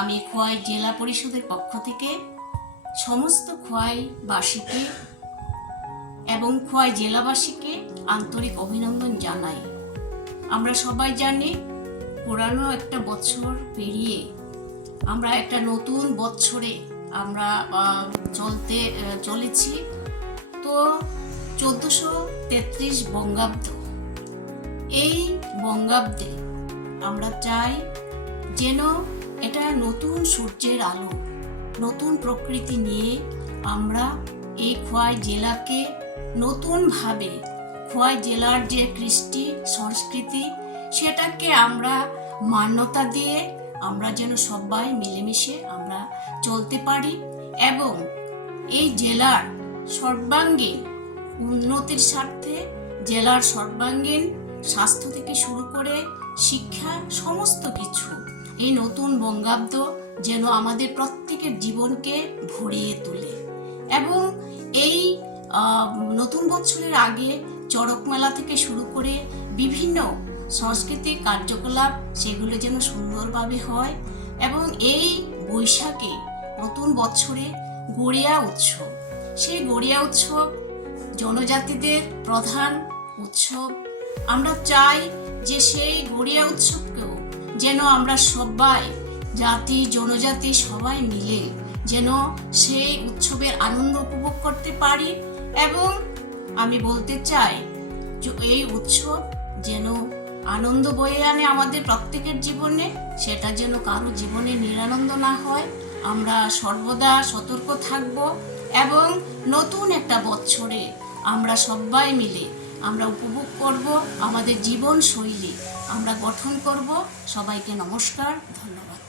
আমি খোয়াই জেলা পরিষদের পক্ষ থেকে সমস্ত খোয়াইবাসীকে এবং খোয়াই জেলাবাসীকে আন্তরিক অভিনন্দন জানাই। আমরা সবাই জানি পুরানো একটা বছর পেরিয়ে আমরা একটা নতুন বছরে আমরা চলেছি। তো 1433 বঙ্গাব্দ, এই বঙ্গাব্দে আমরা চাই যেন এটা নতুন সূর্যের আলো, নতুন প্রকৃতি নিয়ে আমরা এই খোয়াই জেলাকে নতুনভাবে খোয়াই জেলার যে কৃষ্টি সংস্কৃতি সেটাকে আমরা মান্যতা দিয়ে আমরা যেন সবাই মিলেমিশে আমরা চলতে পারি এবং এই জেলার সর্বাঙ্গীন উন্নতির স্বার্থে জেলার সর্বাঙ্গীন স্বাস্থ্য থেকে শুরু করে শিক্ষা সমস্ত কিছু এই নতুন বঙ্গাব্দ যেন আমাদের প্রত্যেকের জীবনকে ভরিয়ে তোলে। এবং এই নতুন বছরের আগে চড়ক মেলা থেকে শুরু করে বিভিন্ন সাংস্কৃতিক কার্যকলাপ সেগুলো যেন সুন্দরভাবে হয় এবং এই বৈশাখে নতুন বছরে গড়িয়া উৎসব, সেই গড়িয়া উৎসব জনজাতিদের প্রধান উৎসব। আমরা চাই যে সেই গড়িয়া উৎসবকেও যেন আমরা সবাই জাতি জনজাতি সবাই মিলে যেন সেই উৎসবের আনন্দ উপভোগ করতে পারি। এবং আমি বলতে চাই যে এই উৎসব যেন আনন্দ বয়ে আনে আমাদের প্রত্যেকের জীবনে, সেটা যেন কারো জীবনে নিরানন্দ না হয়। আমরা সর্বদা সতর্ক থাকব এবং নতুন একটা বছরে আমরা সবাই মিলে আমরা উপভোগ করব, আমাদের জীবন শৈলী আমরা গঠন করব। সবাইকে নমস্কার, ধন্যবাদ।